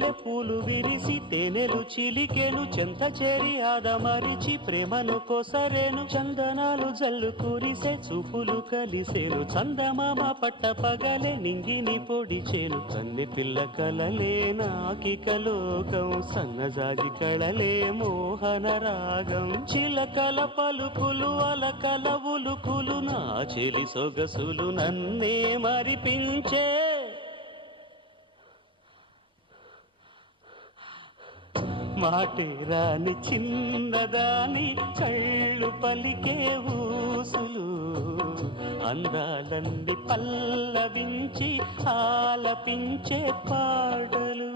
మల్లె పూలు విరిసి తేనెలు చిలికేను చెంత చేరి ఆదమరిచి ప్రేమను కొసరేను చందనాలు జల్లు కురిసే చూపులు కలిసేను చందమామ పట్ట పగలే నింగిని పొడిచేను కన్నె పిల్ల కలలే నాకిక లోకం సన్నజాజి కళలే మోహన రాగం చిలకల పలుకులు అలకల ఉలుకులు నా చెలి సొగసులు నన్నే మరిపించే మాటే రాని చిన్నదాని కళ్ళు పలికే ఊసులు అందాలన్నీ పల్లవించి ఆలపించే పాటలు